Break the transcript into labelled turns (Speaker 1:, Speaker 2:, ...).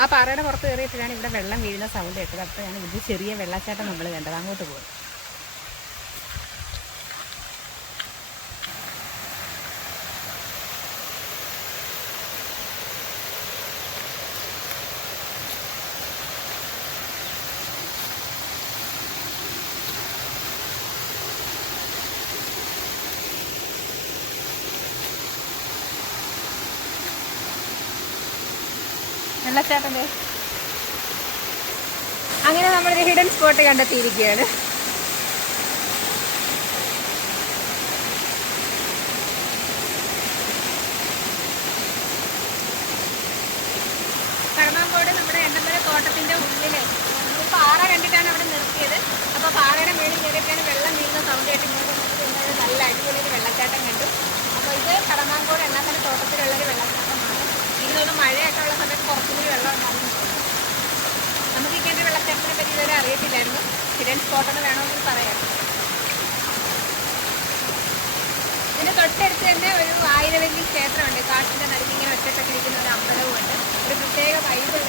Speaker 1: ആ പാറയുടെ പുറത്ത് കയറിയിട്ടാണ് ഇവിടെ വെള്ളം വീഴുന്ന സൗണ്ട് കേട്ടത്. അപ്പോഴാണ് ഞാൻ ഇത് ചെറിയ വെള്ളച്ചാട്ടം നമ്മൾ കണ്ടത്. അങ്ങോട്ട് പോകും വെള്ളച്ചാട്ടന്റെ അങ്ങനെ നമ്മളൊരു ഹിഡൻ സ്പോട്ട് കണ്ടെത്തിയിരിക്കുകയാണ്. കടമാങ്കോട് നമ്മുടെ എണ്ണമല തോട്ടത്തിന്റെ ഉള്ളിൽ പാറ കണ്ടിട്ടാണ് അവിടെ നിർത്തിയത്. അപ്പോൾ പാറയുടെ മേളിൽ കയറിയിട്ടാണ് വെള്ളം നീങ്ങുന്ന സൗണ്ടായിട്ട് ഇങ്ങോട്ട് നല്ല അടിപൊളി ഒരു വെള്ളച്ചാട്ടം കണ്ടു. അപ്പോൾ ഇത് കടമാങ്കോട് എണ്ണമല തോട്ടത്തിലുള്ള ഒരു വെള്ളച്ചാട്ടമാണ്. തോന്നുന്നു മഴയൊക്കെ ഉള്ള കുളത്തിൽ വെള്ളം ഉണ്ടാകുന്നു നമുക്ക് ഇങ്ങനെ വെള്ളച്ചാട്ടത്തിനെ പറ്റി ഇതുവരെ അറിയത്തില്ലായിരുന്നു. ഹിഡൻ സ്പോട്ടെന്ന് വേണമെങ്കിൽ പറയാം. ഇതിന് തൊട്ടടുത്ത് തന്നെ ഒരു ആയിരവല്ലി ക്ഷേത്രമുണ്ട്. കാട്ടിന്റെ നടുക്കിങ്ങനെ ഒറ്റപ്പെട്ടിരിക്കുന്ന ഒരു അമ്പലവുമുണ്ട്. ഒരു പ്രത്യേക വൈബ്